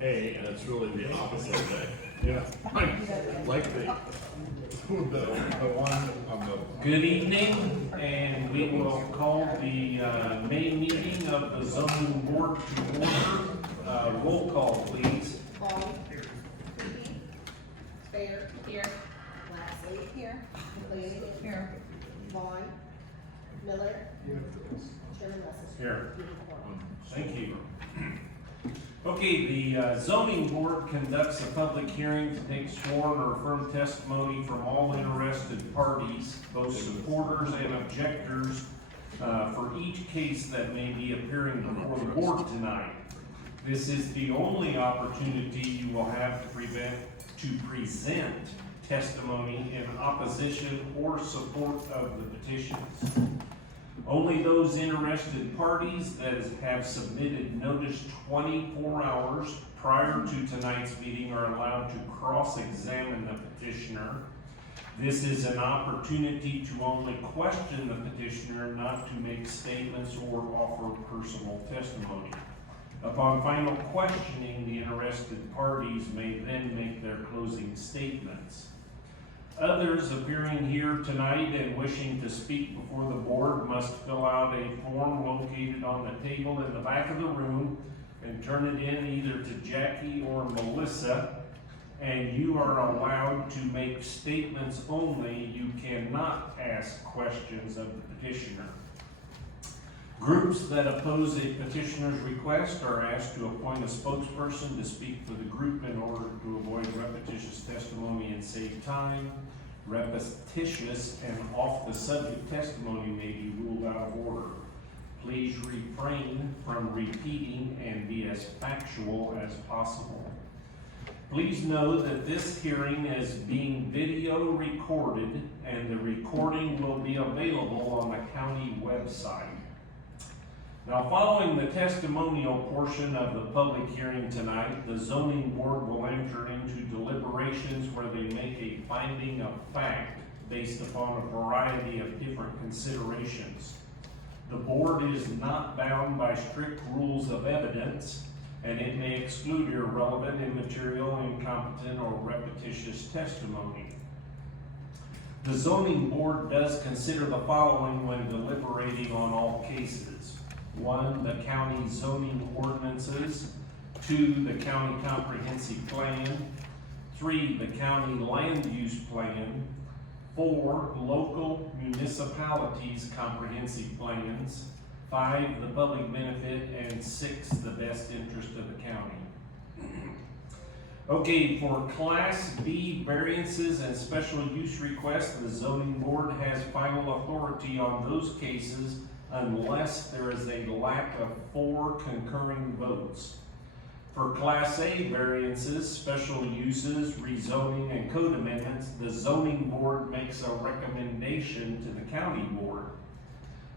A, and it's really the opposite of A. Yeah, like the one on the. Good evening, and we will call the May meeting of the zoning board to order. Roll call, please. Long. Fair. Here. Lassie. Here. McLean. Here. Vaughn. Miller. Chairman Russell. Here. Thank you. Okay, the zoning board conducts a public hearing to take sworn or affirmed testimony from all interested parties, both supporters and objectors, for each case that may be appearing before the board tonight. This is the only opportunity you will have to present testimony in opposition or support of the petitions. Only those interested parties that have submitted notice 24 hours prior to tonight's meeting are allowed to cross-examine the petitioner. This is an opportunity to only question the petitioner, not to make statements or offer personal testimony. Upon final questioning, the interested parties may then make their closing statements. Others appearing here tonight and wishing to speak before the board must fill out a form located on the table in the back of the room and turn it in either to Jackie or Melissa, and you are allowed to make statements only. You cannot ask questions of the petitioner. Groups that oppose a petitioner's request are asked to appoint a spokesperson to speak for the group in order to avoid repetitious testimony and save time. Repetitious and off-the-subject testimony may be ruled out of order. Please refrain from repeating and be as factual as possible. Please know that this hearing is being video recorded and the recording will be available on the county website. Now, following the testimonial portion of the public hearing tonight, the zoning board will enter into deliberations where they make a finding of fact based upon a variety of different considerations. The board is not bound by strict rules of evidence, and it may exclude irrelevant, immaterial, incompetent, or repetitious testimony. The zoning board does consider the following when deliberating on all cases. 1, the county zoning ordinances. 2, the county comprehensive plan. 3, the county land use plan. 4, local municipalities comprehensive plans. 5, the public benefit, and 6, the best interest of the county. Okay, for Class B variances and special use requests, the zoning board has final authority on those cases unless there is a lack of 4 concurring votes. For Class A variances, special uses, rezoning, and code amendments, the zoning board makes a recommendation to the county board.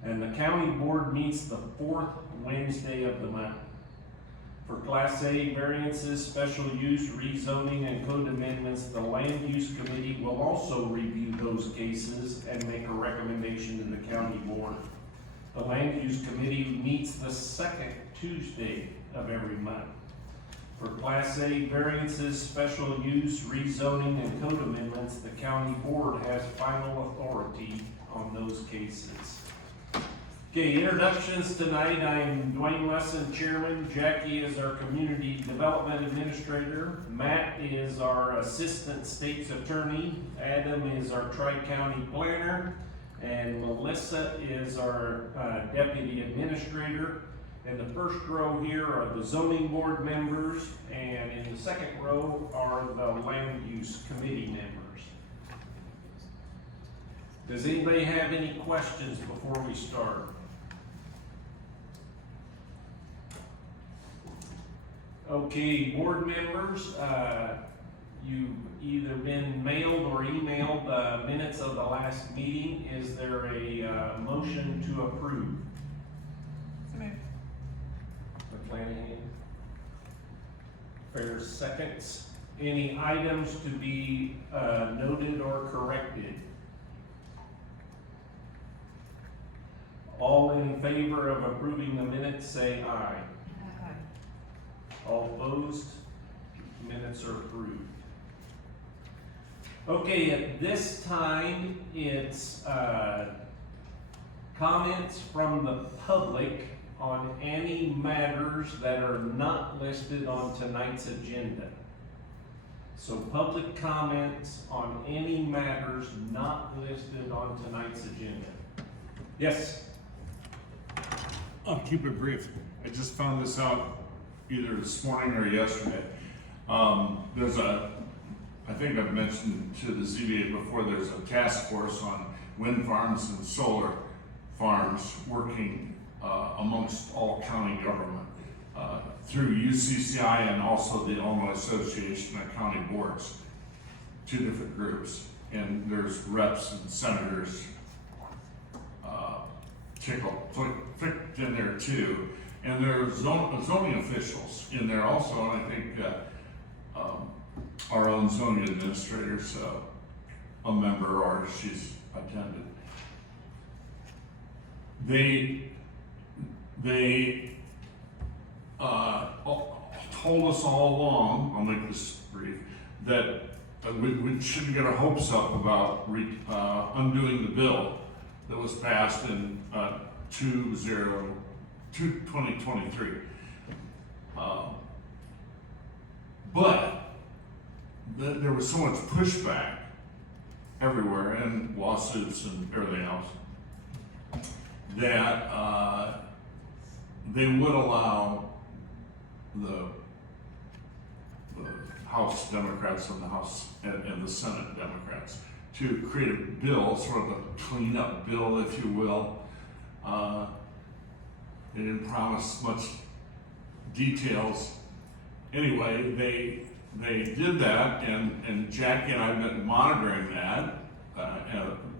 And the county board meets the 4th Wednesday of the month. For Class A variances, special use, rezoning, and code amendments, the land use committee will also review those cases and make a recommendation to the county board. The land use committee meets the 2nd Tuesday of every month. For Class A variances, special use, rezoning, and code amendments, the county board has final authority on those cases. Okay, introductions tonight. I'm Dwayne Lesson, Chairman. Jackie is our Community Development Administrator. Matt is our Assistant State's Attorney. Adam is our Tri-County Planner. And Melissa is our Deputy Administrator. In the first row here are the zoning board members, and in the second row are the land use committee members. Does anybody have any questions before we start? Okay, board members, you've either been mailed or emailed minutes of the last meeting. Is there a motion to approve? McClanahan. Fair seconds. Any items to be noted or corrected? All in favor of approving the minutes say aye. All opposed? minutes are approved. Okay, at this time, it's comments from the public on any matters that are not listed on tonight's agenda. So public comments on any matters not listed on tonight's agenda. Yes? I'll keep it brief. I just found this out either this morning or yesterday. I think I've mentioned to the ZBA before, there's a task force on wind farms and solar farms working amongst all county government through UCCI and also the Illinois Association of County Boards, two different groups. And there's reps and senators picked in there too. And there's zoning officials in there also, and I think our own zoning administrator's a member, or she's attended. They told us all along, I'll make this brief, that we shouldn't get our hopes up about undoing the bill that was passed in 2023. But there was so much pushback everywhere, and lawsuits and everything else, that they would allow the House Democrats and the House and the Senate Democrats to create a bill, sort of a cleanup bill, if you will. They didn't promise much details. Anyway, they did that, and Jackie and I have been monitoring that,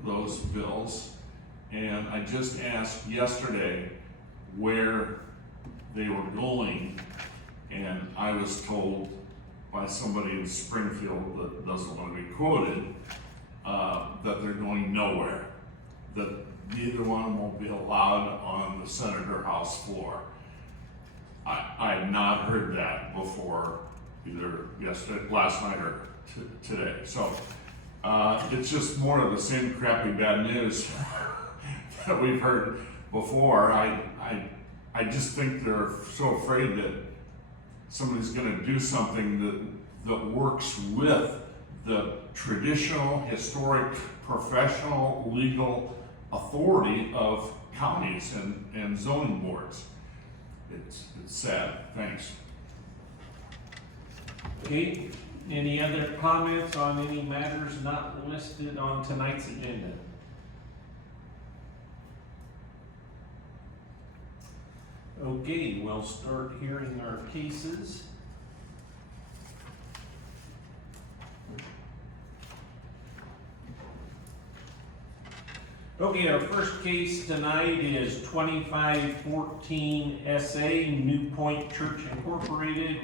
those bills, and I just asked yesterday where they were going, and I was told by somebody in Springfield that doesn't want to be quoted, that they're going nowhere, that neither one will be allowed on the Senate or House floor. I had not heard that before, either yesterday, last night, or today. So it's just more of the same crappy bad news that we've heard before. I just think they're so afraid that somebody's going to do something that works with the traditional, historic, professional, legal authority of counties and zoning boards. It's sad. Thanks. Okay, any other comments on any matters not listed on tonight's agenda? Okay, we'll start hearing our cases. Okay, our first case tonight is 2514 SA, New Point Church Incorporated,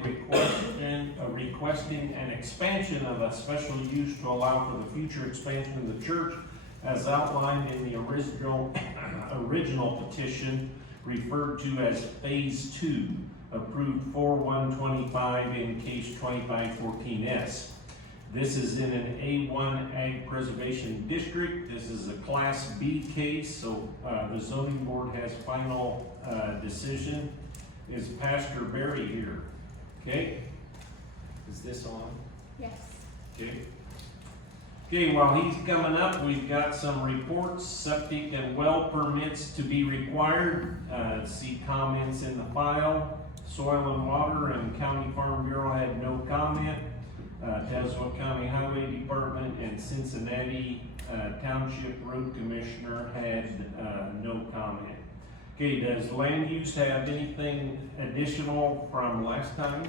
requesting an expansion of a special use to allow for the future expansion of the church as outlined in the original petition referred to as Phase 2, approved 4/1/25 in case 2514S. This is in an A1 Ag Preservation District. This is a Class B case, so the zoning board has final decision. Is Pastor Barry here? Okay. Is this on? Yes. Okay. Okay, while he's coming up, we've got some reports. Septic and well permits to be required. See comments in the file. Soil and Water and County Farm Bureau had no comment. Tazewell County Highway Department and Cincinnati Township Road Commissioner had no comment. Okay, does land use have anything additional from last time?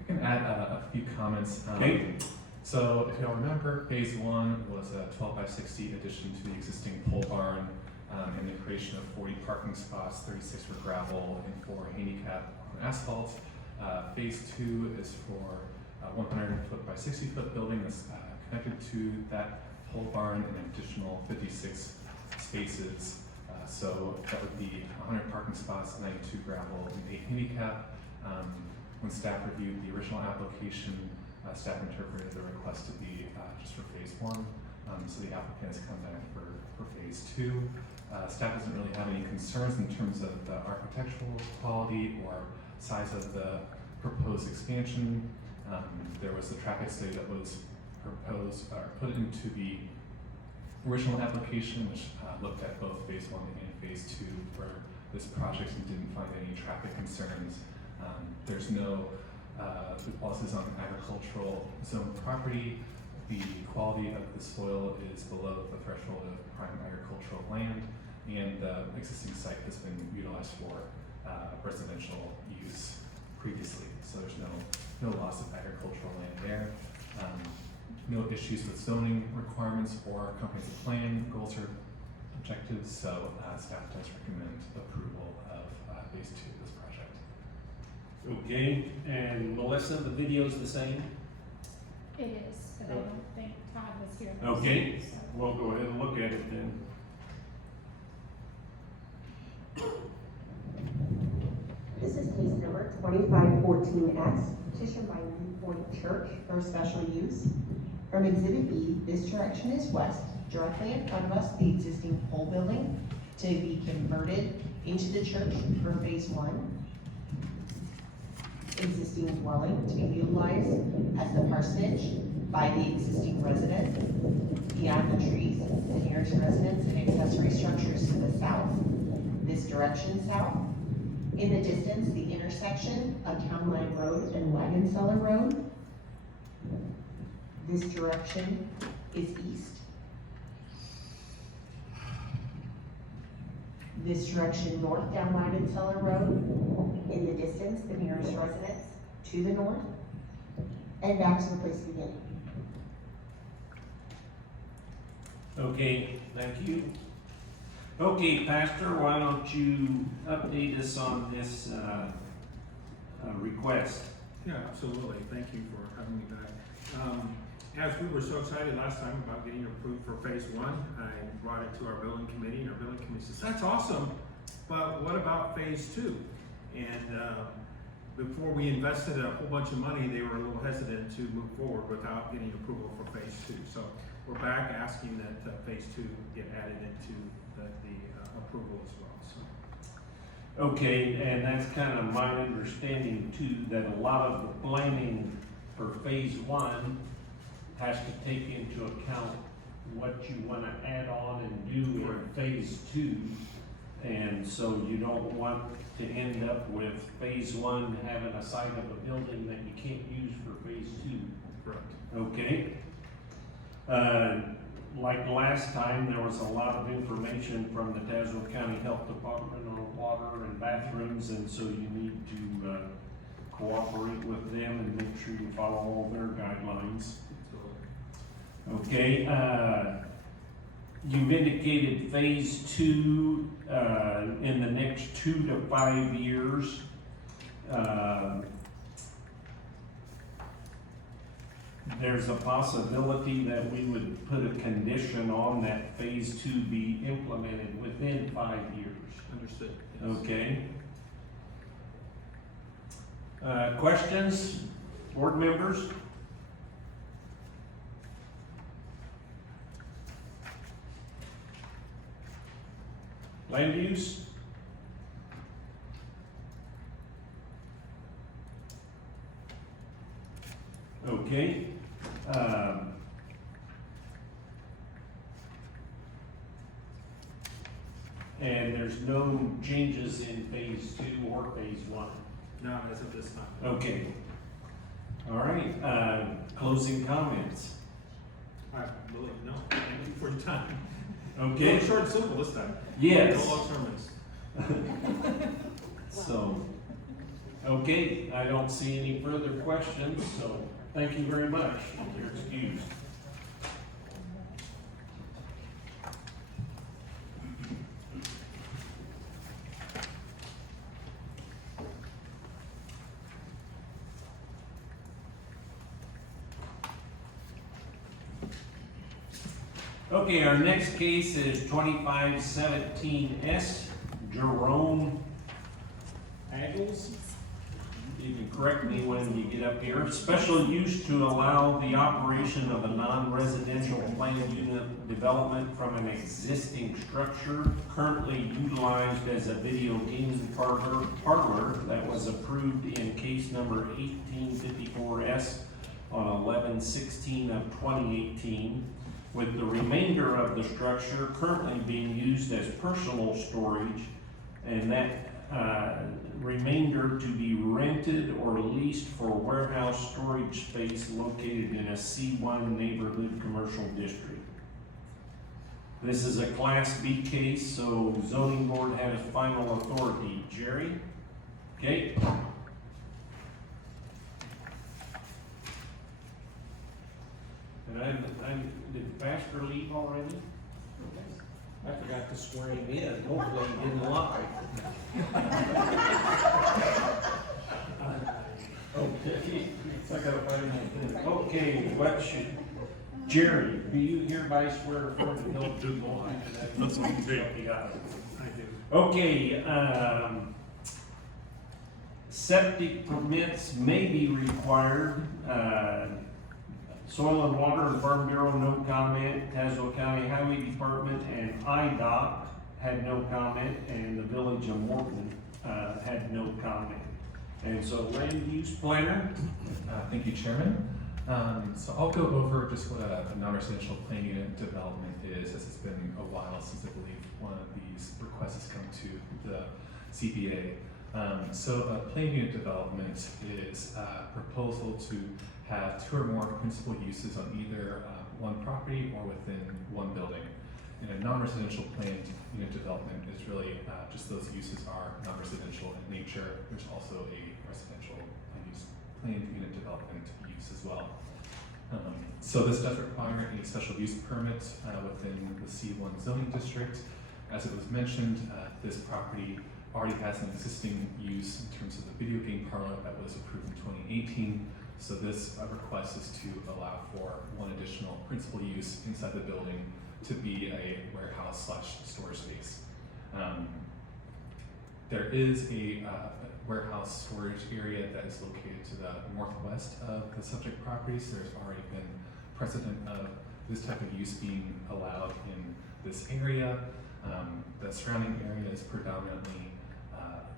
I can add a few comments. Okay. So if y'all remember, Phase 1 was a 12x60 addition to the existing pole barn and the creation of 40 parking spots, 36 for gravel and 4 handicap on asphalt. Phase 2 is for a 100-foot by 60-foot building that's connected to that pole barn and an additional 56 spaces. So that would be 100 parking spots, 92 gravel, and 8 handicap. When staff reviewed the original application, staff interpreted the request to be just for phase one. So the applicant has come back for phase two. Staff doesn't really have any concerns in terms of the architectural quality or size of the proposed expansion. There was a traffic study that was proposed or put into the original application, which looked at both phase one and phase two for this project and didn't find any traffic concerns. There's no, while this is on agricultural zone property, the quality of the soil is below the threshold of prime agricultural land, and the existing site has been utilized for residential use previously, so there's no loss of agricultural land there. No issues with zoning requirements or comprehensive plan goals or objectives, so staff does recommend approval of phase two of this project. Okay, and Melissa, the video's the same? It is, but I don't think Todd was here. Okay, So- we'll go ahead and look at it then. This is case number 2514S, petition by New Point Church for special use. From Exhibit B, this direction is west, directly in front of us, the existing pole building to be converted into the church for phase one. Existing dwelling to be utilized as the parsonage by the existing resident. Beyond the trees, the nearest residence and accessory structures to the south, this direction south. In the distance, the intersection of Town Line Road and Wagon Cellar Road. This direction is east. This direction north down Wagon Cellar Road. In the distance, the nearest residence to the north. And back to the place beginning. Okay, thank you. Okay, Pastor, why don't you update us on this request? Yeah, absolutely. Thank you for having me back. As we were so excited last time about getting approved for phase one, I brought it to our building committee, and our building committee says, that's awesome, but what about phase two? And before we invested a whole bunch of money, they were a little hesitant to move forward without getting approval for phase two. So we're back asking that phase two get added into the approval as well. So. Okay, and that's kind of my understanding too, that a lot of the planning for phase one has to take into account what you want to add on and do in phase two. And so you don't want to end up with phase one having a site of a building that you can't use for phase two. Correct. Okay. Like last time, there was a lot of information from the Tazewell County Health Department on water and bathrooms, and so you need to cooperate with them and make sure you follow all their guidelines. Okay, you've indicated phase two in the next 2 to 5 years. There's a possibility that we would put a condition on that phase two be implemented within 5 years. Understood. Yes. Okay. Questions, board members? Land use? Okay. And there's no changes in phase two or phase one? Not as of this time. Okay. All right, closing comments. All right, really, no, thank you for your time. Okay, Short and simple this time. yes. No long sermons. So, okay, I don't see any further questions, so thank you very much. You're excused. Okay, our next case is 2517S, Jerome Agles. you can correct me when you get up here. Special use to allow the operation of a non-residential planned unit development from an existing structure currently utilized as a video gaming parlor that was approved in case number 1854S on 11/16 of 2018, with the remainder of the structure currently being used as personal storage, and that remainder to be rented or leased for warehouse storage space located in a C1 neighborhood commercial district. This is a Class B case, so zoning board has final authority. Jerry? Okay. And did the pastor leave already? I forgot to swear him in, hopefully he didn't lie. Okay, I gotta find it. Okay, what should, Jerry, do you hereby swear or affirm to help do the line? That's what you do. I do. Okay, septic permits may be required, Soil and Water and Farm Bureau, no comment, Tazewell County Highway Department and IDOT had no comment, and the Village of Morton, had no comment. And so land use planner, Thank you, Chairman. So I'll go over just what a non-residential plan unit development is, as it's been a while since I believe one of these requests has come to the ZBA. So a plan unit development is a proposal to have two or more principal uses on either one property or within one building. And a non-residential planned unit development is really just those uses are non-residential in nature. There's also a residential planned unit development use as well. So this does require a special use permit within the C1 zoning district. As it was mentioned, this property already has an existing use in terms of the video game parlor that was approved in 2018. So this request is to allow for one additional principal use inside the building to be a warehouse / storage space. There is a warehouse storage area that is located to the northwest of the subject properties. There's already been precedent of this type of use being allowed in this area. The surrounding area is predominantly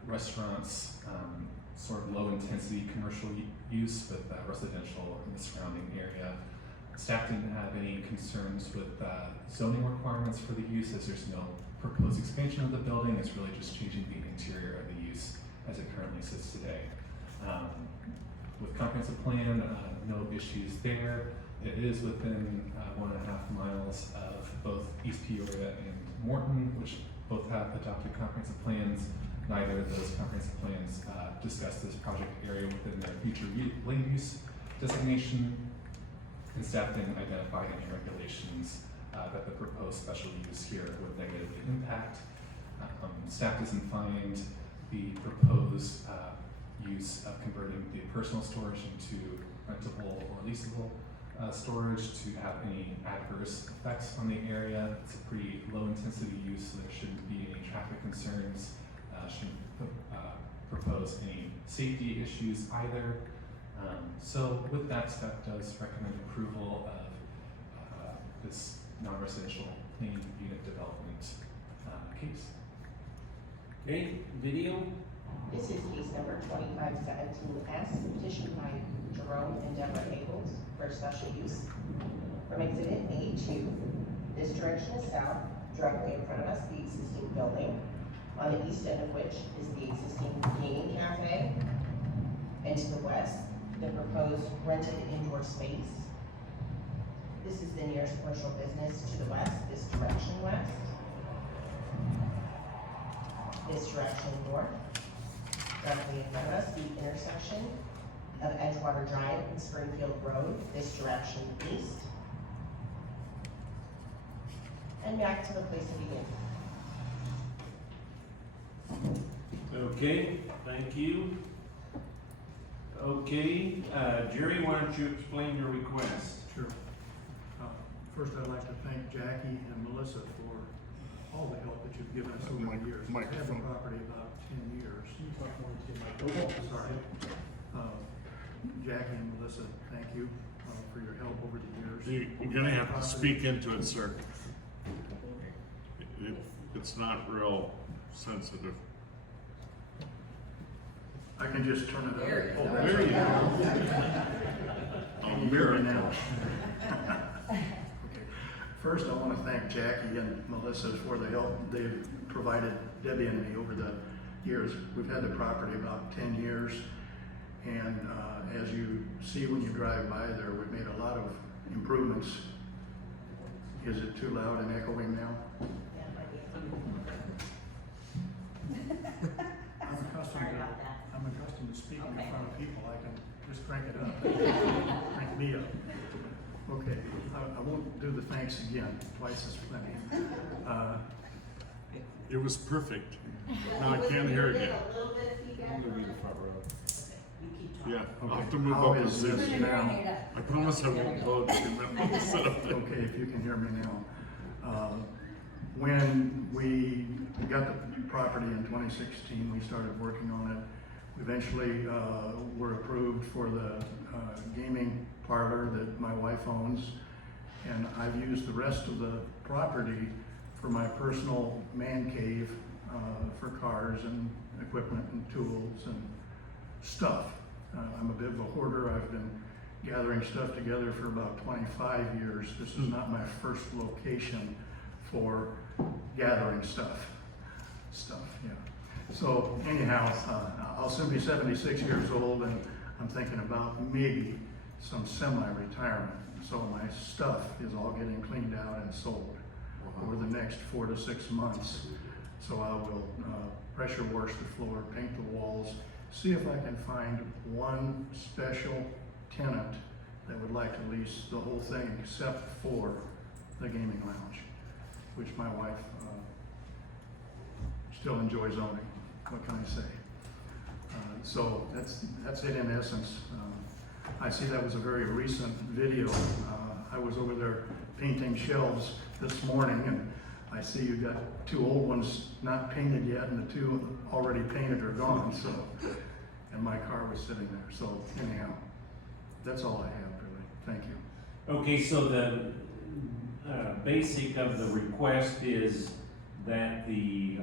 restaurants, sort of low intensity commercial use with residential in the surrounding area. Staff didn't have any concerns with zoning requirements for the use, as there's no proposed expansion of the building. It's really just changing the interior of the use as it currently sits today. With comprehensive plan, no issues there. It is within 1.5 miles of both East Peoria and Morton, which both have adopted comprehensive plans. Neither of those comprehensive plans discuss this project area within their future land use designation, and staff didn't identify any regulations that the proposed special use here would negatively impact. Staff doesn't find the proposed use of converting the personal storage into rentable or leasable storage to have any adverse effects on the area. It's a pretty low intensity use, so there shouldn't be any traffic concerns. Shouldn't propose any safety issues either. So with that, staff does recommend approval of this non-residential planned unit development case. okay, video, This is case number 2517S, petition by Jerome and Deborah Abels for special use. From exhibit A2, this direction is south, directly in front of us, the existing building, on the east end of which is the existing gaming cafe, and to the west, the proposed rented indoor space. This is the nearest commercial business to the west, this direction west, this direction north. Directly in front of us, the intersection of Edgewater Drive and Springfield Road, this direction east. And back to the place to begin. okay, thank you. Okay, Jerry, why don't you explain your request? Sure. First, I'd like to thank Jackie and Melissa for all the help that you've given us over the years. I've had the property about 10 years. Sorry. Jackie and Melissa, thank you for your help over the years. You're gonna have to speak into it, sir. It's not real sensitive. I can just turn it up. There you go. There you go. A miracle. Okay. First, I want to thank Jackie and Melissa for the help they've provided Debbie and me over the years. We've had the property about 10 years, and as you see when you drive by there, we've made a lot of improvements. Is it too loud and echoing now? I'm accustomed to speaking in front of people. I can just crank it up. Crank me up. Okay, I won't do the thanks again. Twice is plenty. It was perfect. Now I can't hear again. A little bit of feedback. I'm gonna be the front row. You keep talking. Yeah, I'll have Okay, to move how up a is this seat. now? I promise I won't vote if you let me sit up there. Okay, if you can hear me now. When we got the property in 2016, we started working on it. Eventually, were approved for the gaming parlor that my wife owns. And I've used the rest of the property for my personal man cave, for cars and equipment and tools and stuff. I'm a bit of a hoarder. I've been gathering stuff together for about 25 years. This is not my first location for gathering stuff, yeah. So anyhow, I'll soon be 76 years old, and I'm thinking about maybe some semi-retirement. So my stuff is all getting cleaned out and sold over the next 4 to 6 months. So I will pressure wash the floor, paint the walls, see if I can find one special tenant that would like to lease the whole thing except for the gaming lounge, which my wife still enjoys owning. What can I say? So that's it in essence. I see that was a very recent video. I was over there painting shelves this morning, and I see you got 2 old ones not painted yet, and the 2 already painted are gone. So, and my car was sitting there. So anyhow, that's all I have really. Thank you. Okay, so the basic of the request is that the,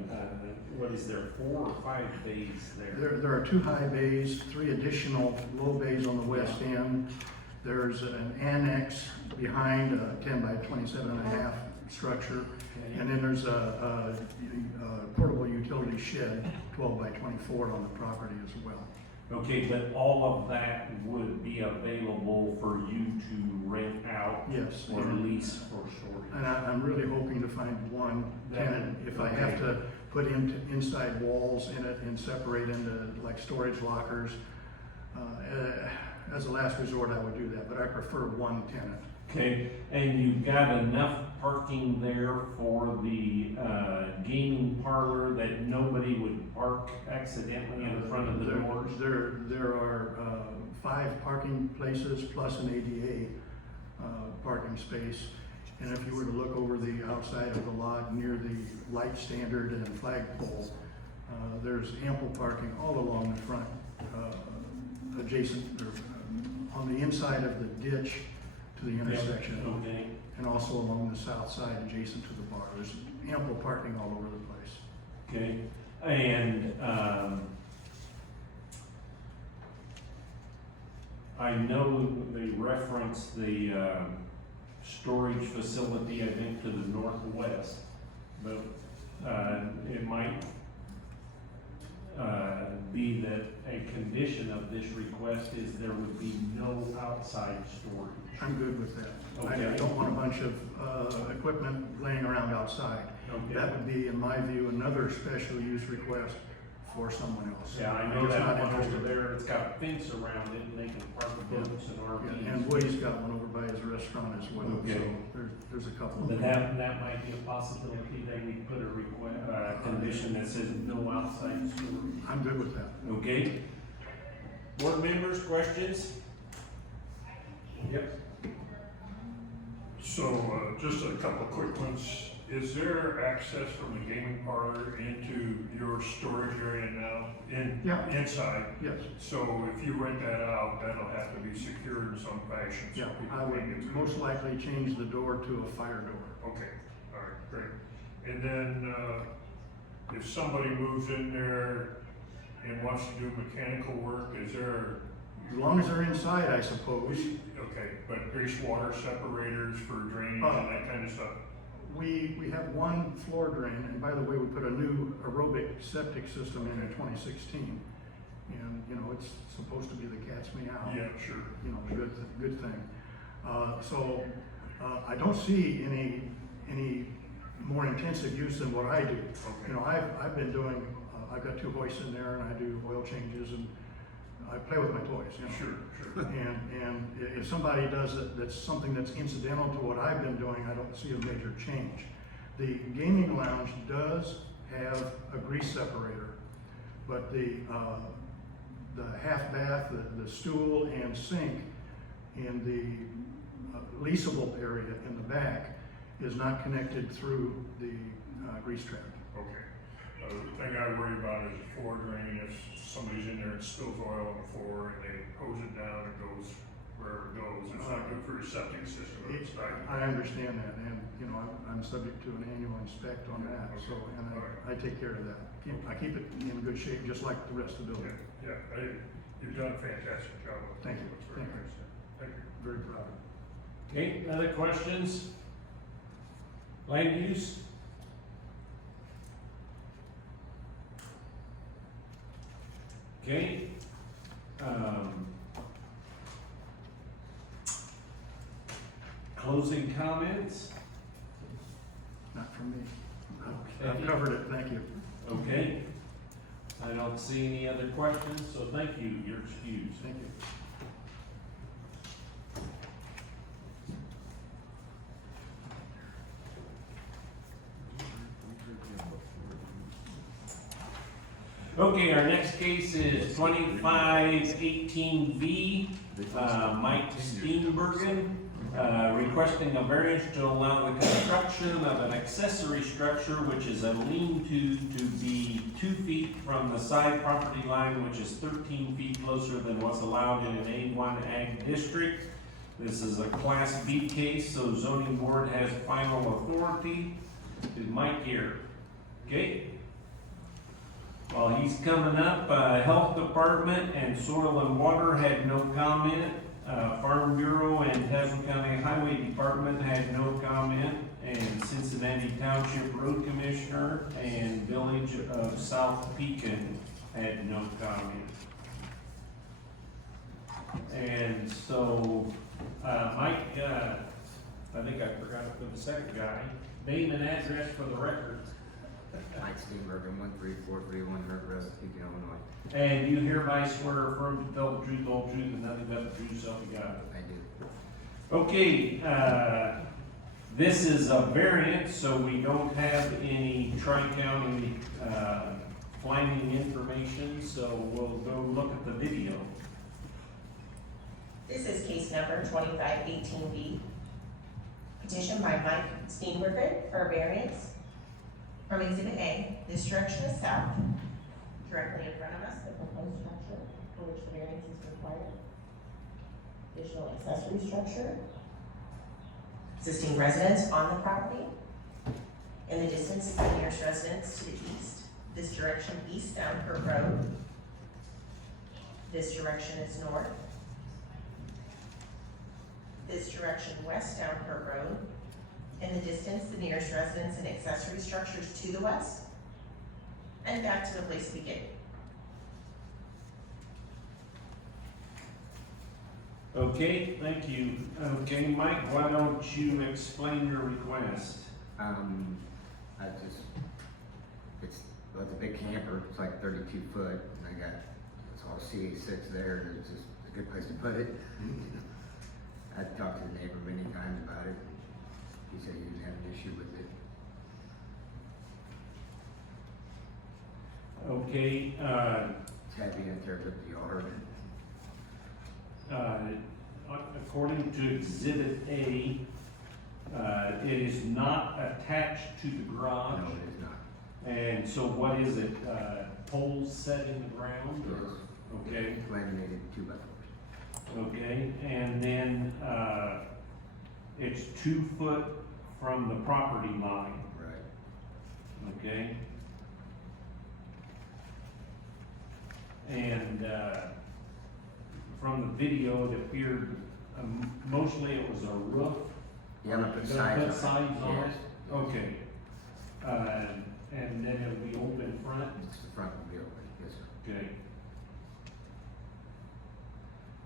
what is there, 4 or 5 bays there? There are 2 high bays, 3 additional low bays on the west end. There's an annex behind a 10 by 27.5 structure. And then there's a portable utility shed, 12 by 24 on the property as well. Okay, but all of that would be available for you to rent out? Yes. Or lease for short? And I'm really hoping to find one tenant. If I have to put inside walls in it and separate into like storage lockers, as a last resort, I would do that, but I prefer one tenant. Okay, and you've got enough parking there for the gaming parlor that nobody would park accidentally in front of the doors? There are 5 parking places plus an ADA parking space. And if you were to look over the outside of the lot near the light standard and flagpole, there's ample parking all along the front, adjacent, or on the inside of the ditch to the intersection. Okay. And also along the south side adjacent to the bar. There's ample parking all over the place. Okay, and I know they reference the storage facility, I think, to the northwest, but it might be that a condition of this request is there would be no outside storage. I'm good with that. Okay. I don't want a bunch of equipment laying around outside. Okay. That would be, in my view, another special use request for someone else. Yeah, I I'm know just that not one over interested. there, it's got a fence around it, and they can park boats and RVs. Yeah, and Woody's got one over by his restaurant as well, so Okay. there's a couple of But them. that might be a possibility, that we put a condition that says no outside storage. I'm good with that. Okay? Board members, questions? Yep. So, just a couple of quick ones. Is there access from the gaming parlor into your storage area now, Yeah. inside? Yes. So if you rent that out, that'll have to be secured in some fashion, so Yeah, people I can't would get to it? most likely change the door to a fire door. Okay, all right, great. And then, if somebody moves in there and wants to do mechanical work, is there, As long as they're inside, I suppose. okay, but grease water separators for drainage and that kind of stuff? We have one floor drain, and by the way, we put a new aerobic septic system in 2016. And, you know, it's supposed to be the cat's meow. Yeah, sure. You know, good thing. I don't see any more intensive use than what I do. Okay. You know, I've been doing, I've got 2 hoists in there, and I do oil changes, and I play with my toys, you know. Sure. And if somebody does it, that's something that's incidental to what I've been doing, I don't see a major change. The gaming lounge does have a grease separator, but the half bath, the stool and sink in the leasable area in the back is not connected through the grease trap. Okay. The thing I worry about is the floor drain. If somebody's in there and spills oil on the floor and they hose it down, it goes wherever it goes. It's not good for your septic system. It's not. I understand that, and, you know, I'm subject to an annual inspect on that, so, and I take care of that. I keep it in good shape, just like the rest of the building. Yeah, you've done a fantastic job. Thank you. It's very Thank you. nice. Thank you. Very proud. Okay, other questions? Land use? Okay. Closing comments? Not from me. Okay. I've covered it, thank you. Okay. I don't see any other questions, so thank you. You're excused. Thank you. Okay, our next case is 2518V, Mike Steenbergen, requesting a variance to allow the construction of an accessory structure, which is a lean-to, to be 2 feet from the side property line, which is 13 feet closer than what's allowed in an A1 Ag district. This is a Class B case, so zoning board has final authority. Is Mike here? Okay. While he's coming up, Health Department and Soil and Water had no comment. Farm Bureau and Tazewell County Highway Department had no comment. And Cincinnati Township Road Commissioner and Village of South Pekin had no comment. And so, Mike, I think I forgot to put the second guy. Name and address for the record. Mike Steenbergen, 13431 River Road, Pekin, Illinois. And you hereby swear or affirm to tell the truth, the whole truth, and nothing but the truth, so help you God. I do. Okay, this is a variance, so we don't have any tri-county, finding information, so we'll go look at the video. This is case number 2518B. Petition by Mike Steenbergen for a variance from Exhibit A. This direction is south. Directly in front of us, the proposed structure for which the variance is required. Additional accessory structure. Existing residence on the property. In the distance is the nearest residence to the east. This direction east down Kurt Road. This direction is north. This direction west down Kurt Road. In the distance, the nearest residence and accessory structures to the west. And back to the place we began. Okay, thank you. Okay, Mike, why don't you explain your request? Well, it's a big camper, it's like 32 foot, and I got, it's all CA6 there, and it's just a good place to put it. I've talked to the neighbor many times about it. He said he didn't have an issue with it. Okay, It's heavy in terms of the yard. according to Exhibit A, It is not attached to the garage. No, it is not. And so what is it, poles set in the ground or, okay, Laminated 2x4s. okay, and then, it's 2 foot from the property line, Right. okay? And, from the video, it appeared, mostly it was a roof. Yeah, I'm gonna put You're sides gonna put sides on Yes. it? Okay. And then it'll be open front? It's the front will be open, yes, sir. Okay.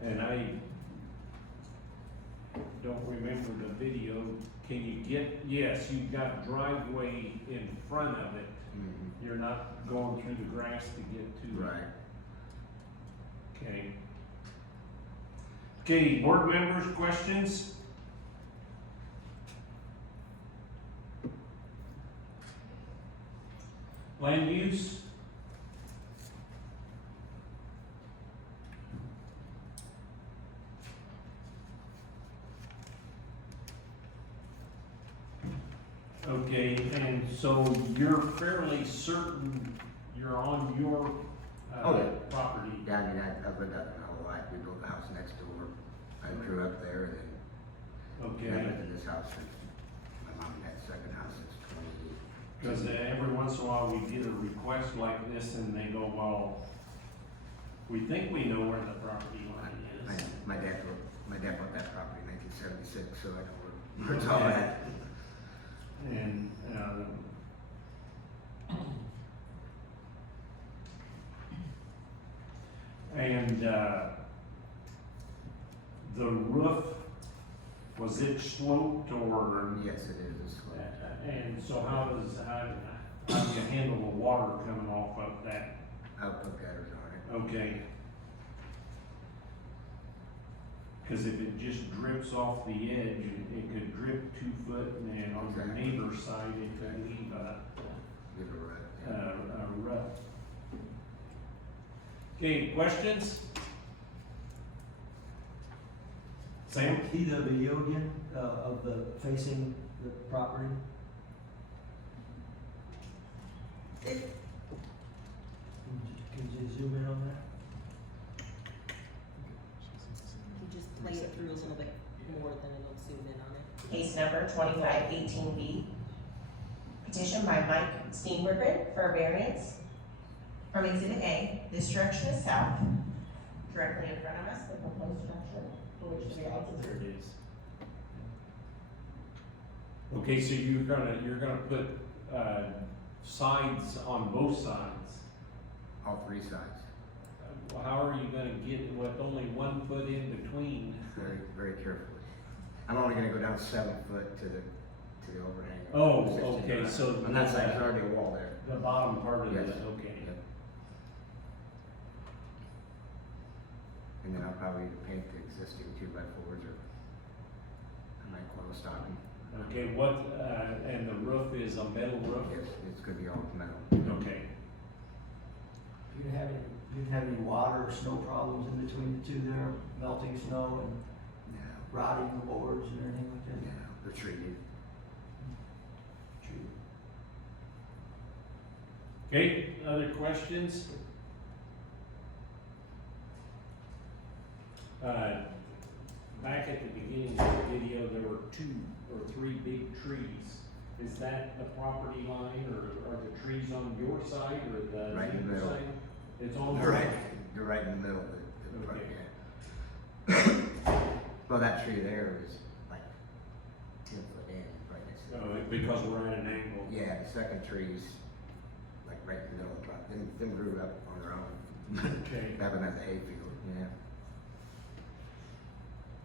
And I don't remember the video. Can you get, yes, you've got driveway in front of it. Mhm. You're not going through the grass to get to it. Right. Okay. Okay, board members, questions? Land use? Okay, and so you're fairly certain you're on your, Oh, yeah. property? Yeah, I mean, I've lived out there my whole life. We built the house next door. I grew up there and then I've Okay, lived in this house since my mom had the second house since 20. because every once in a while we get a request like this and they go, well, we think we know where the property line is. My dad bought that property in 1976, so I know where it's all at. And, the roof, was it sloped or? Yes, it is. It's sloped. And so how do you handle the water coming off of that? I'll put gutters on it. Okay. Cause if it just drips off the edge, it could drip 2 foot and then on the Exactly. neighbor's side, it could leave Give it a rut. a rut. Okay, questions? Sam? Can you see the video again, of the facing the property? Can you zoom in on that? You just play it through a little bit more than it'll zoom in on it. Case number 2518B. Petition by Mike Steenbergen for a variance from Exhibit A. This structure is south. Directly in front of us, the proposed structure for which the variance is. There it is. Okay, so you're gonna put, sides on both sides. All three sides. How are you gonna get with only 1 foot in between? Very, very carefully. I'm only gonna go down 7 foot to the overhang. Oh, 16 okay, foot. so- On that side, there's already a wall there. The bottom part of it, Yes. okay. Yep. And then I'll probably paint the existing 2x4s or I might coil stock them. Okay, what, and the roof is a metal roof? Yes, it's gonna be all metal. Okay. You didn't have any water or snow problems in between the two there, melting snow and No, rotting the boards and everything like that? no, they're treated. Okay, other questions? Back at the beginning of the video, there were 2 or 3 big trees. Is that the property line, or are the trees on your side, or the Right in the neighbor's middle. side? It's on They're the right, they're right in the middle of the front, Okay. yeah. Well, that tree there is like 10 foot in, right next to it. Because we're at an angle. Yeah, the second tree's like right in the middle of the property. Them grew up on their own. Okay. Having at the hayfield, yeah.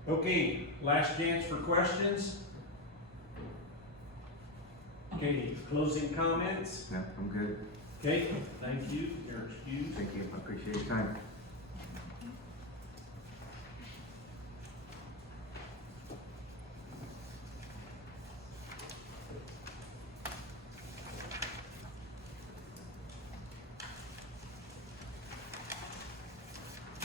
Okay, last chance for questions. Okay, closing comments? No, I'm good. Okay, thank you, you're excused. Thank you, I appreciate your time.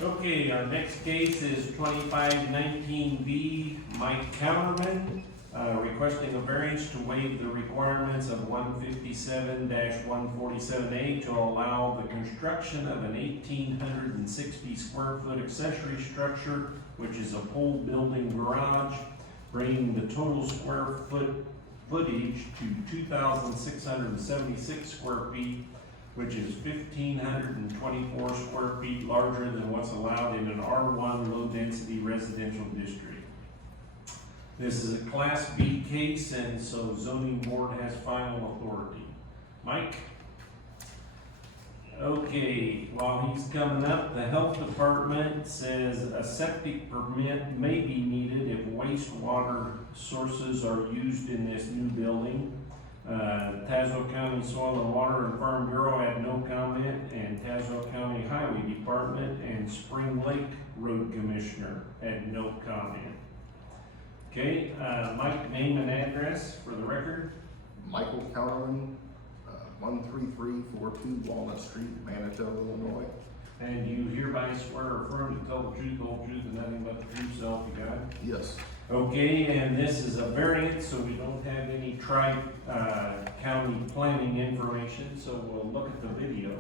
Okay, our next case is 2519B, Mike Counterman. requesting a variance to waive the requirements of 157-147A to allow the construction of an 1,860 square foot accessory structure, which is a pole building garage, bringing the total square footage to 2,676 square feet, which is 1,524 square feet larger than what's allowed in an R1 low-density residential district. This is a Class B case, and so zoning board has final authority. Mike? Okay, while he's coming up, the health department says a septic permit may be needed if wastewater sources are used in this new building. Tazewell County Soil and Water and Farm Bureau had no comment, and Tazewell County Highway Department and Spring Lake Road Commissioner had no comment. Okay, Mike, name and address for the record. Michael Kellerman, 13342 Walnut Street, Manitoba, Illinois. And you hereby swear or affirm to tell the truth, the whole truth, and nothing but the true self you got? Yes. Okay, and this is a variance, so we don't have any tri-county planning information, so we'll look at the video.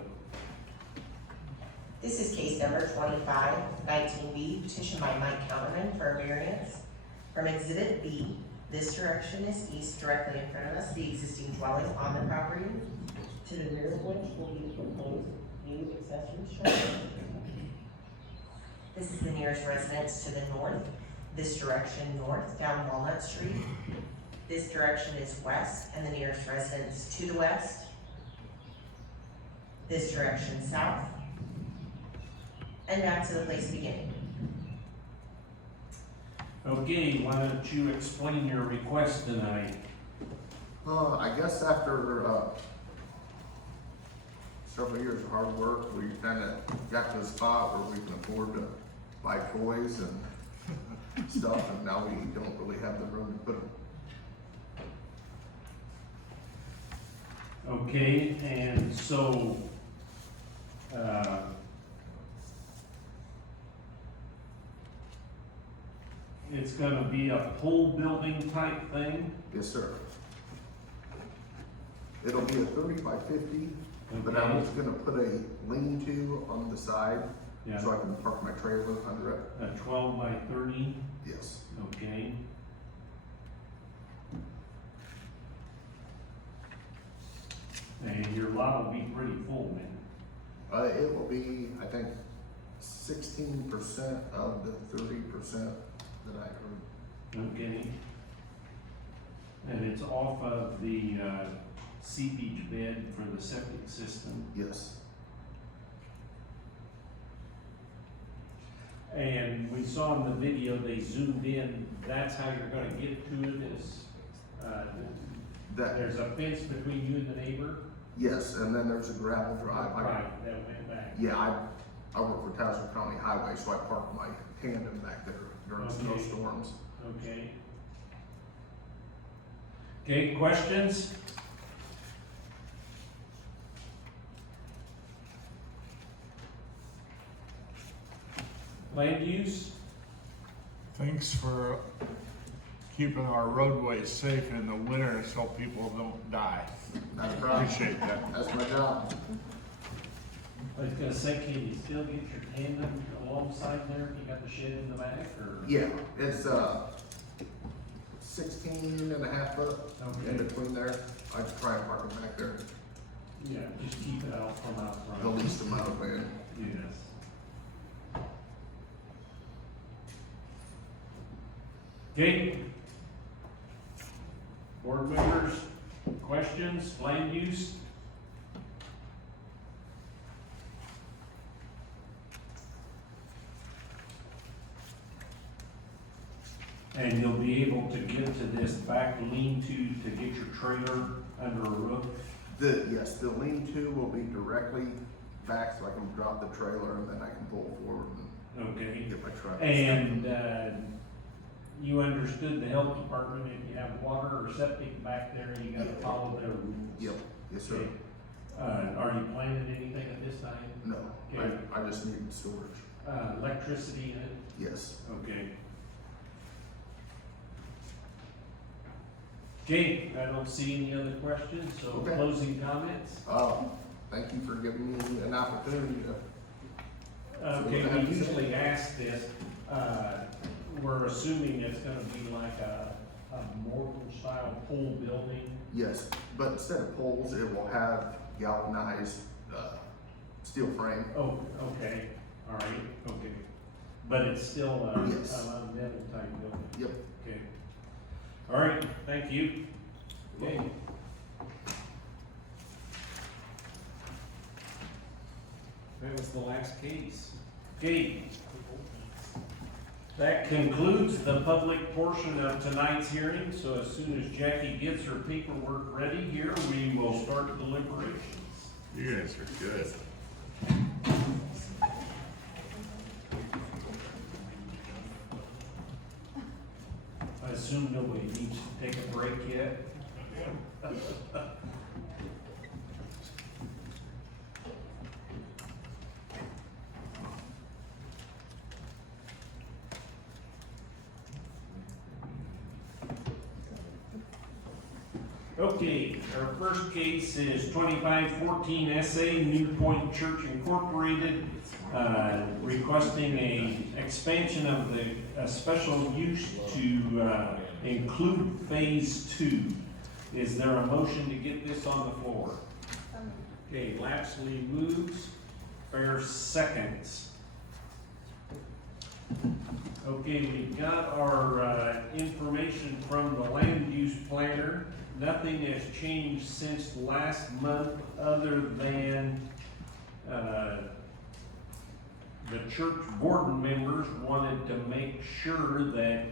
This is case number 2519B, petition by Mike Kellerman for a variance from Exhibit B. This direction is east, directly in front of us, the existing dwelling on the property, to the rear of which will be proposed new accessory structure. This is the nearest residence to the north. This direction north, down Walnut Street. This direction is west, and the nearest residence to the west. This direction south. And back to the place beginning. Okay, why don't you explain your request tonight? I guess after several years of hard work, we kind of got to a spot where we can afford to buy toys and stuff, and now we don't really have the room to put them. Okay, and so, it's gonna be a pole building type thing? Yes, sir. It'll be a 30 by 50, but Okay. I'm just gonna put a lean-to on the side Yeah, so I can park my trailer under it. a 12 by 30, Yes. okay. And your lot will be pretty full then. It will be, I think, 16% of the 30% that I heard. Okay. And it's off of the seepage bed for the septic system. Yes. And we saw in the video, they zoomed in, that's how you're gonna get to it is, That, there's a fence between you and the neighbor? yes, and then there's a gravel drive. Right, that went back. Yeah, I work for Tazewell County Highway, so I park my tandem back there during Okay. snowstorms. Okay. Okay, questions? Land use? Thanks for keeping our roadways safe in the winter so people don't die. Not a problem. Appreciate that. That's my job. I was gonna say, can you still get your tandem alongside there if you got the shed in the back, or? Yeah, it's 16 and a half foot in Okay. between there. I just try and park them back there, Yeah, just keep it out from out front. the least amount of wind. Yes. Okay. Board members, questions, land use? And you'll be able to get to this back lean-to to get your trailer under a roof? Yes, the lean-to will be directly back so I can drop the trailer and then I can pull forward Okay. and get my truck. And, you understood the health department, if you have water or septic back there, you gotta follow their rules? Yep, yes, sir. Okay. Are you planning anything at this time? No, Okay. I just need storage. Electricity in it? Yes. Okay. Okay, I don't see any other questions, so Okay. closing comments? Thank you for giving me an opportunity to. Okay, we usually ask this, we're assuming it's gonna be like a mortar style pool building. Yes, but instead of poles, it will have galvanized, steel frame. Oh, okay, all right, okay. But it's still a Yes. metal type building? Yep. Okay. All right, thank you. Okay. That was the last case. Okay. That concludes the public portion of tonight's hearing, so as soon as Jackie gets her paperwork ready here, we will start deliberations. You guys are good. I assume nobody needs to take a break yet? Okay, our first case is 2514 SA New Point Church Incorporated, requesting a expansion of a special use to include phase 2. Is there a motion to get this on the floor? Okay, Lapsley moves, Fair seconds. Okay, we've got our information from the land use planner. Nothing has changed since last month other than the church board members wanted to make sure that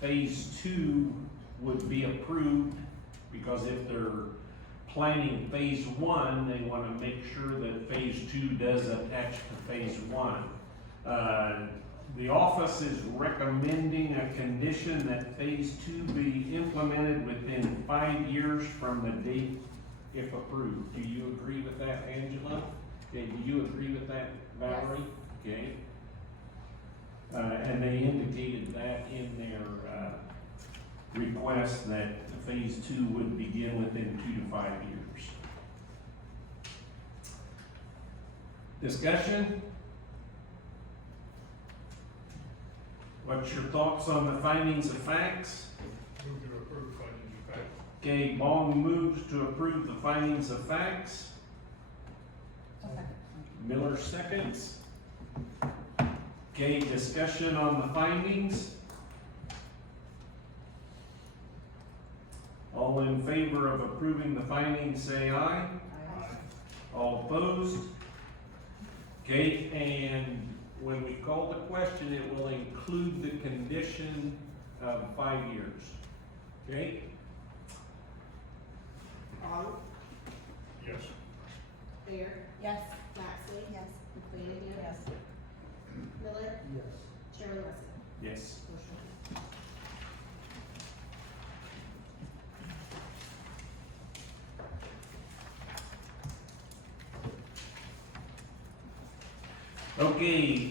phase 2 would be approved, because if they're planning phase 1, they want to make sure that phase 2 does attach to phase 1. The office is recommending a condition that phase 2 be implemented within 5 years from the date if approved. Do you agree with that, Angela? Okay, do you agree with that, Valerie? Okay. And they indicated that in their request that phase 2 would begin within 2 to 5 years. Discussion? What's your thoughts on the findings of facts? Move to approve findings of fact. Okay, Bong moves to approve the findings of facts. Miller seconds. Okay, discussion on the findings. All in favor of approving the findings, say aye. All opposed? Okay, and when we call the question, it will include the condition of 5 years. Okay? Bong, Yes. Fair, Yes. Lapsley. Yes. McClanahan. Yes. Miller, Yes. Chairman Russell. Yes. Motion Okay,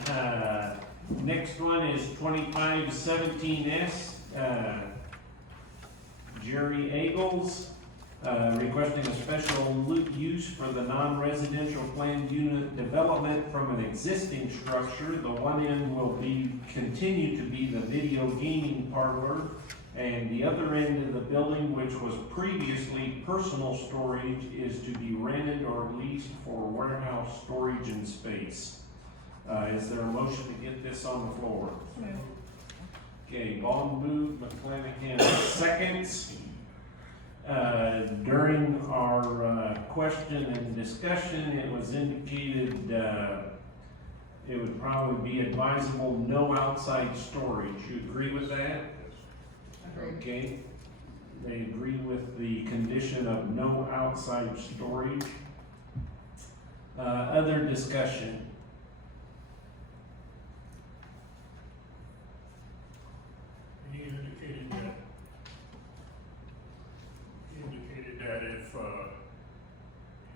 next one is 2517S, Jerry Eagles, requesting a special use for the non-residential planned unit development from an existing structure. The one end will continue to be the video gaming parlor, and the other end of the building, which was previously personal storage, is to be rented or leased for warehouse storage and space. Is there a motion to get this on the floor? Okay, Bond moved, McClanahan seconds. During our question and discussion, it was indicated it would probably be advisable no outside storage. You agree with that? Okay. They agree with the condition of no outside storage. Other discussion? He indicated that if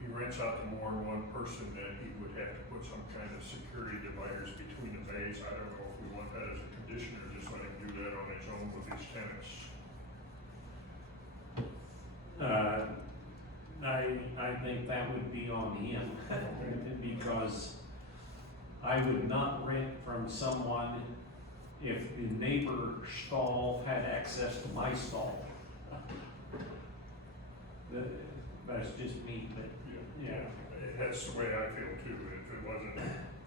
he rents out to more than one person, that he would have to put some kind of security dividers between the bays. I don't know if we want that as a condition or just let him do that on his own with his tenants. I think that would be on him, because I would not rent from someone if the neighbor stall had access to my stall. That's just me, but, yeah. That's the way I feel too, if it wasn't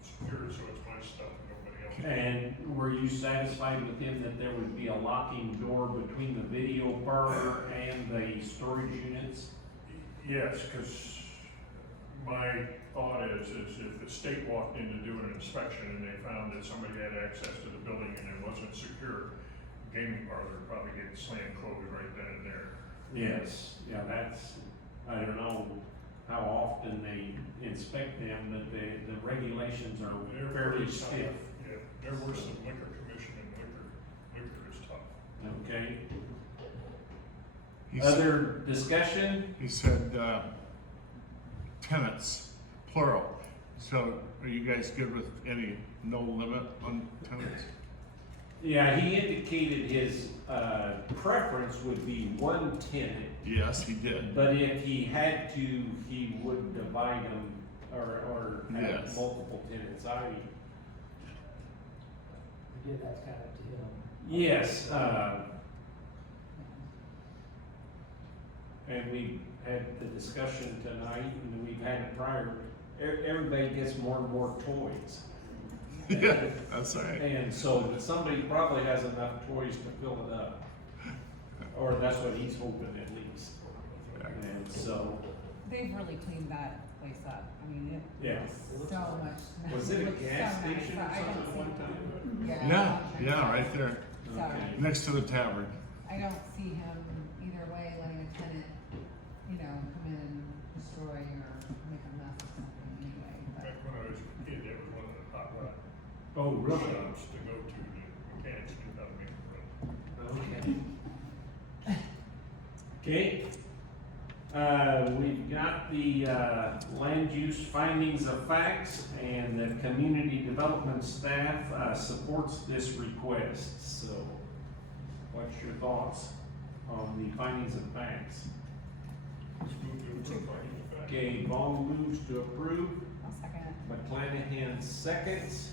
secure, so it's my stuff and nobody else. And were you satisfied with him that there would be a locking door between the video parlor and the storage units? Yes, because my thought is if the state walked in to do an inspection and they found that somebody had access to the building and it wasn't secure, gaming parlor would probably get slammed closed right then and there. Yes, yeah, that's, I don't know how often they inspect them, but the regulations are They're fairly tough. stiff, Yeah, they're worse than liquor commission, and liquor is tough. okay? He said- Other discussion? He said, tenants, plural. So are you guys good with any no limit on tenants? Yeah, he indicated his, preference would be one tenant, Yes, he did. but if he had to, he would divide them or have Yes. multiple tenants. Again, that's kind of to him. Yes, and we had the discussion tonight, and we've had it prior, everybody gets more and more toys. Yeah, that's right. And so somebody probably has enough toys to fill it up, or that's what he's hoping at least. And so, They've really cleaned that place up. I mean, yeah. it's so much. Was it a looks gas so nice. station or I don't something at one see- time? Yeah, right there, So, Okay. next to the tavern. I don't see him either way letting a tenant, you know, come in and destroy or make a mess of something anyway, but. Back when I was a kid, that was one of the hot rod Oh, really? shops to go to, the mechanics knew how to make it run. Okay. Okay. We've got the, land use findings of facts, and the community development staff, supports this request, so what's your thoughts on the findings of facts? Let's move to approve findings of fact. Okay, Vaughn moves to approve, I'll second it. McClanahan seconds.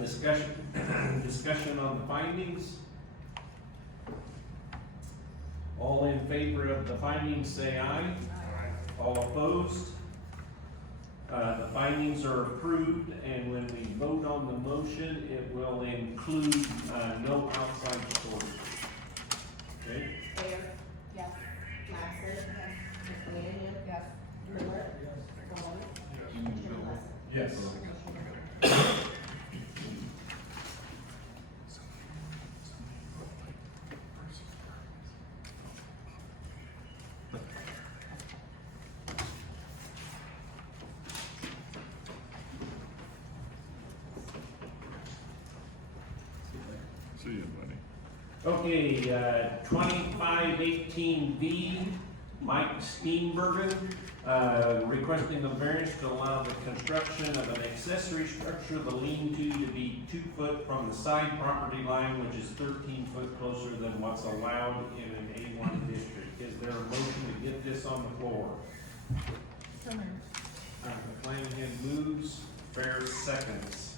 Discussion on the findings. All in favor of the findings, say aye. All opposed? The findings are approved, and when we vote on the motion, it will include, no outside storage. Okay? Mayor, Yes. Mattson, McLean, Yes. Miller, Vaughn, Chairman Leslie. Yes. See you, buddy. Okay, 2518B, Mike Steenbergen, requesting a variance to allow the construction of an accessory structure, the lean-to, to be 2 foot from the side property line, which is 13 foot closer than what's allowed in an A1 district. Is there a motion to get this on the floor? So moved. McClanahan moves, Fair seconds.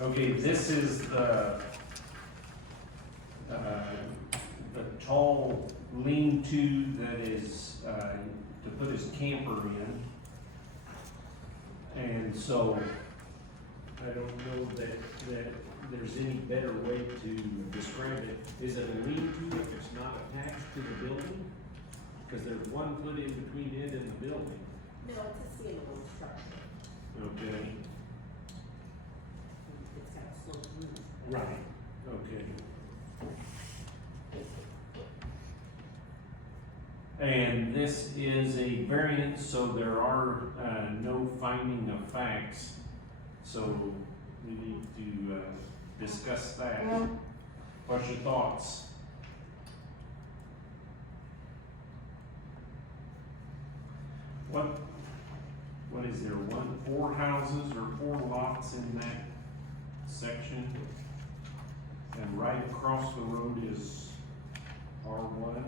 Okay, this is the tall lean-to that is, to put his camper in. And so, I don't know that there's any better way to describe it. Is it a lean-to if it's not attached to the building? Because there's 1 foot in between it and the building. No, it's a standalone structure. Okay. It's got a sloped roof. Right. Okay. And this is a variance, so there are, no finding of facts. So we need to, discuss that. What's your thoughts? What is there, 4 houses or 4 lots in that section? And right across the road is R1.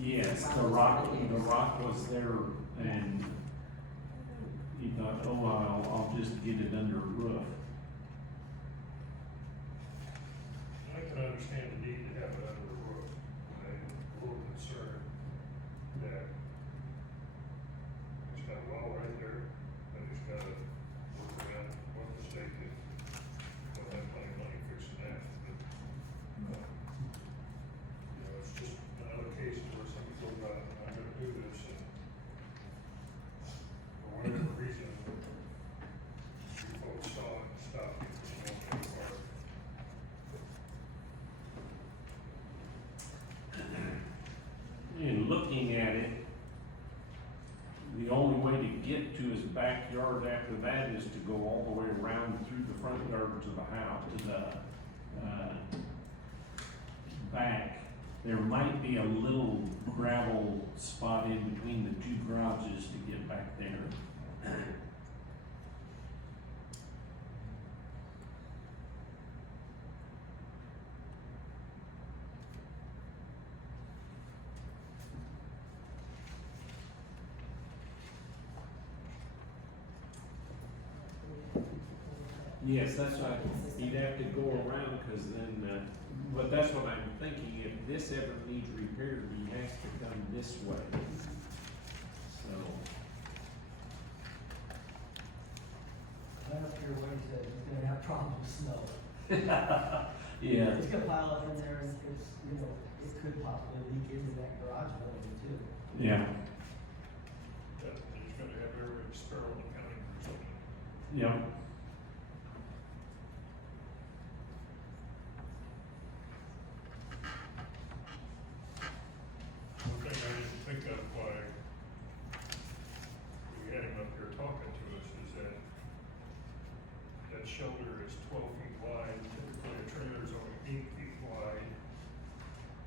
Yes, the rock was there, and he thought, oh, I'll just get it under a roof. I can understand the need to have it under the roof. I'm a little concerned that he's got a well right there, and he's got to work around what the state did. Don't have plenty of money fixing that, but, you know, it's just another case where some people got, I'm gonna do this, and for whatever reason, you folks stop it, you know, or And looking at it, the only way to get to his backyard after that is to go all the way around through the front yard to the house, to the, back. There might be a little gravel spot in between the two garages to get back there. Yes, that's right. He'd have to go around, cause then, but that's what I'm thinking, if this ever needs repaired, he has to come this way. So, I don't care what he says, he's gonna have problems with snow. yeah, It's gonna pile up in there and it's, you know, it could possibly leak into that garage building too. yeah, that he's gonna have every sparrow in the county or something. yeah. One thing I didn't think of why we had him up here talking to us is that that shelter is 12 feet wide, typically a trailer's only 8 feet wide.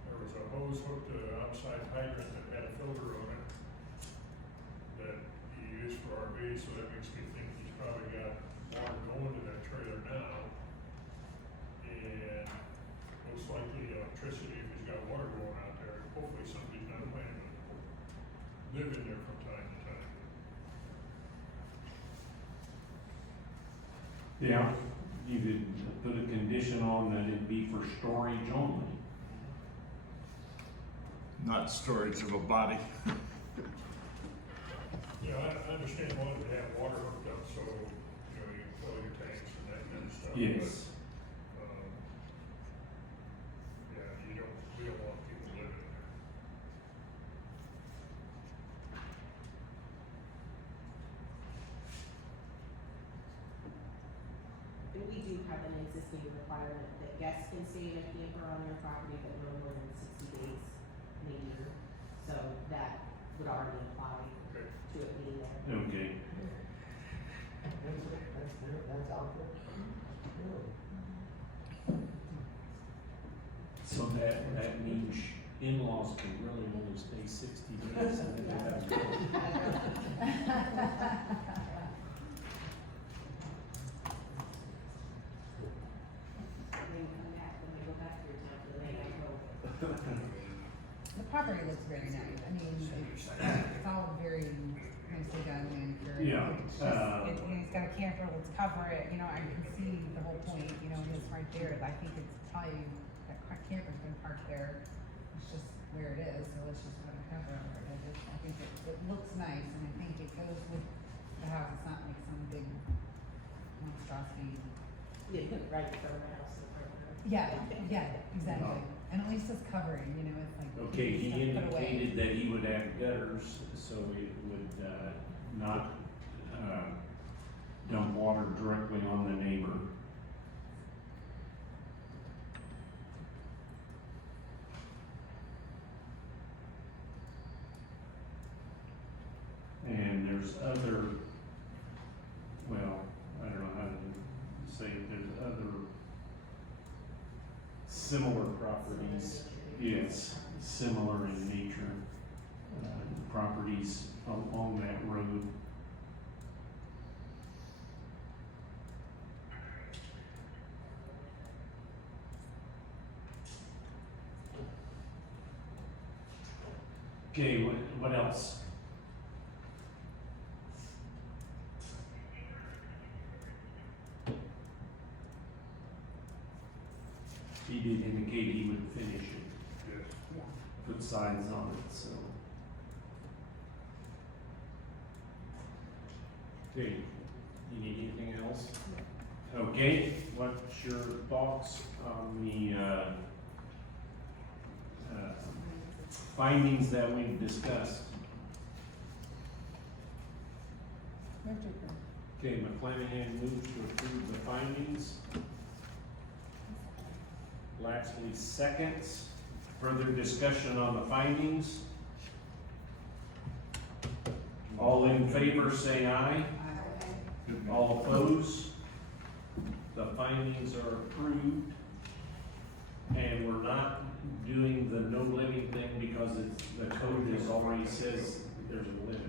There was a hose hooked to an outside hydrant that had a filter on it that he used for RV, so that makes me think he's probably got water going to that trailer now. And most likely electricity if he's got water going out there. Hopefully somebody's not planning to live in there from time to time. Yeah, you could put a condition on that it'd be for storage only. Not storage of a body. Yeah, I understand wanting to have water hooked up so, you know, you can fill your tanks and that kind of stuff. Yes. But, yeah, we don't want people living in there. And we do have an existing requirement that guests can stay in a camper on their property, but no more than 60 days in a year. So that would already apply Okay. to it being there. Okay, That's out there. Really? so that means in-laws can really only stay 60 days and then they have to go. And then you come back, when they go back to your town for the night, I go. The property looks very nice, I mean, it's all very nicely done, manicured. Yeah, It's just, you know, he's got a camper, let's cover it, you know, I can see the whole point, you know, it's right there, I think it's probably, that camper's been parked there, it's just where it is, so let's just put a cover over it, I think it looks nice, and I think it goes with the house, it's not like some big monstrosity. Yeah, you can write it from the house in front of her. Yeah, exactly, and at least it's covering, you know, it's like. Okay, he stuff put away. indicated that he would have gutters, so it would, not, dump water directly on the neighbor. And there's other, well, I don't know how to say it, there's other similar properties, yes, similar in nature. properties along that road. Okay, what else? He did indicate he would finish it, Yes. put signs on it, so. Okay, you need anything else? Okay, what's your thoughts on the, findings that we've discussed? Move to approve. Okay, McClanahan moves to approve the findings. Laxley seconds. Further discussion on the findings? All in favor say aye. All opposed? The findings are approved. And we're not doing the no living thing because it's, the code is already says there's a limit.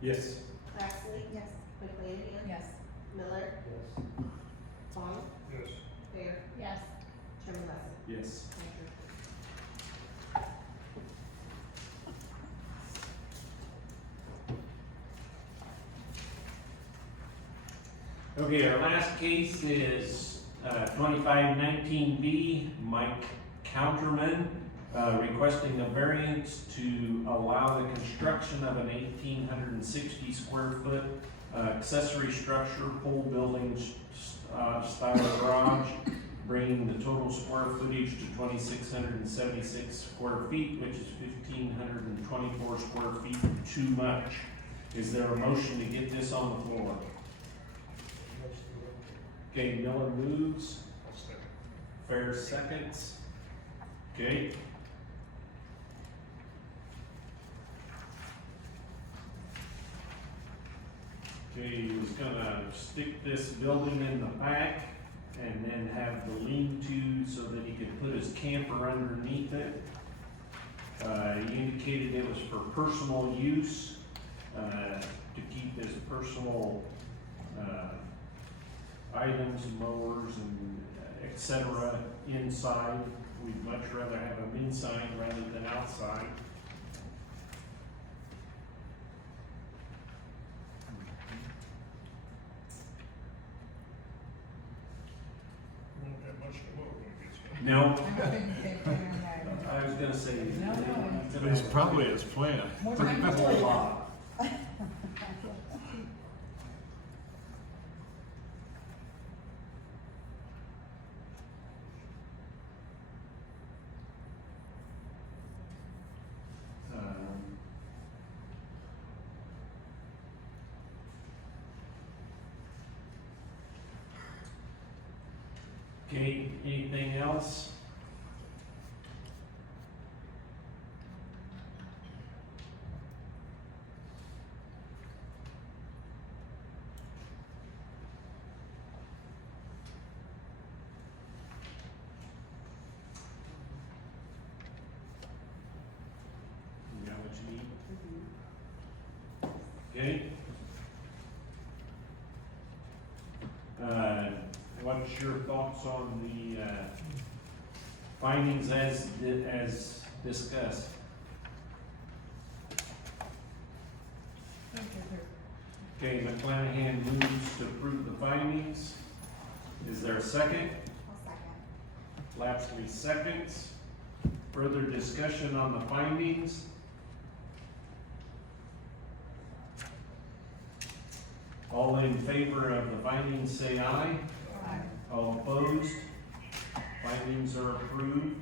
Yes. Laxley? Yes. McClanahan? Yes. Miller? Yes. Vaughn? Yes. Fair? Yes. Chairman Russell? Yes. Okay, our last case is 2519B, Mike Counterman, requesting a variance to allow the construction of an 1,860 square foot accessory structure, pool building style garage, bringing the total square footage to 2,676 square feet, which is 1,524 square feet too much. Is there a motion to get this on the floor? Okay, Miller moves. I'll second. Fair seconds. Okay. Okay, he was gonna stick this building in the back and then have the lean-to so that he could put his camper underneath it. He indicated it was for personal use, to keep his personal, items, mowers and et cetera inside. We'd much rather have them inside rather than outside. We won't have much to vote when it gets done. No, I couldn't say it better than I was gonna say. No, no. It's probably his plan. that. More time to A do it. lot. Okay, anything else? You got what you need? Okay. What's your thoughts on the, findings as discussed? Move to approve. Okay, McClanahan moves to approve the findings. Is there a second? I'll second. Lapsley seconds. Further discussion on the findings? All in favor of the findings say aye. Aye. All opposed? Findings are approved.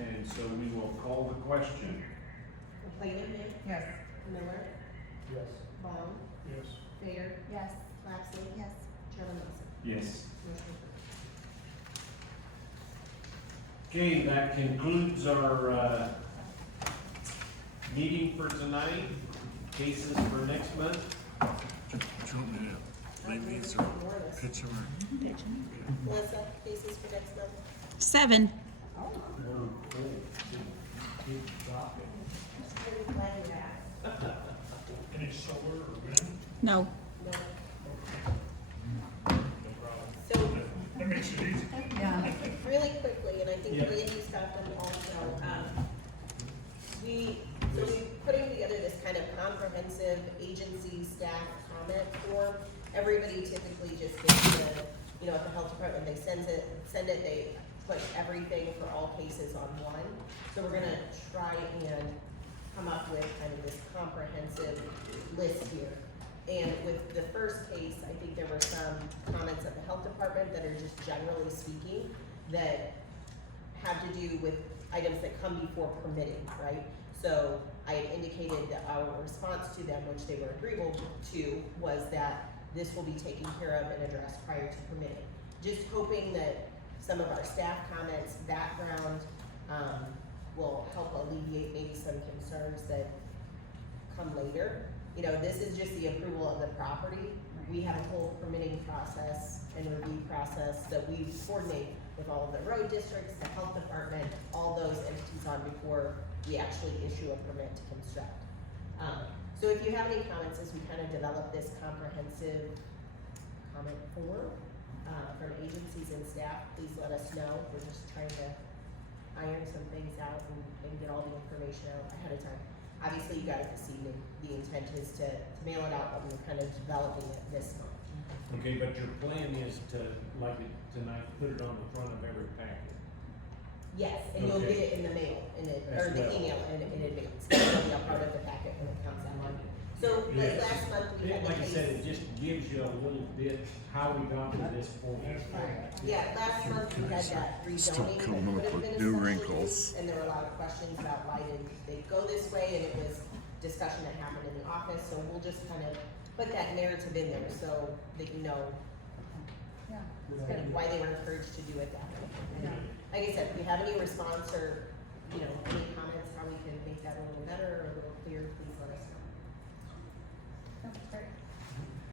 And so we will call the question. McClanahan? Yes. Miller? Yes. Vaughn? Yes. Fair? Yes. Lapsley? Yes. Chairman Russell? Yes. Motion approved. Okay, that concludes our, meeting for tonight. Cases for next month. Maybe it's a picture. Melissa, cases for next month? 7. Keep dropping. Really glad you asked. Any solar or wind? No. No. No problem. So, That makes it easy. Yeah. really quickly, and I think Yeah. Randy's got them also, we're putting together this kind of comprehensive agency staff comment form. Everybody typically just gets the, at the health department, they send it, they put everything for all cases on one. So we're gonna try and come up with kind of this comprehensive list here. And with the first case, I think there were some comments at the health department that are just generally speaking that have to do with items that come before permitting, right? So I had indicated that our response to them, which they were agreeable to, was that this will be taken care of and addressed prior to permitting. Just hoping that some of our staff comments, background, will help alleviate maybe some concerns that come later. This is just the approval of the property. We have a whole permitting process and review process that we coordinate with all of the road districts, the health department, all those entities on before we actually issue a permit to construct. So if you have any comments as we kind of develop this comprehensive comment form from agencies and staff, please let us know. We're just trying to iron some things out and get all the information out ahead of time. Obviously, you got it this evening. The intent is to mail it out, but we're kind of developing it this month. Okay, but your plan is to, like tonight, put it on the front of every packet. Yes, and you'll Okay. get it in the mail, As or the well. email in advance. It'll be a part of the packet when it comes out. So, like Yes. last month, we had the Like I said, it case. just gives you a little bit how we got to this point. Yeah, last month we had that rezoning that coming would up have with been new essentially, wrinkles. and there were a lot of questions about why did they go this way, and it was discussion that happened in the office, so we'll just kind of put that narrative in there so that you know Yeah. kind of why they were encouraged to do it that way. Yeah. Like I said, if you have any response or, any comments, how we can make that a little better or a little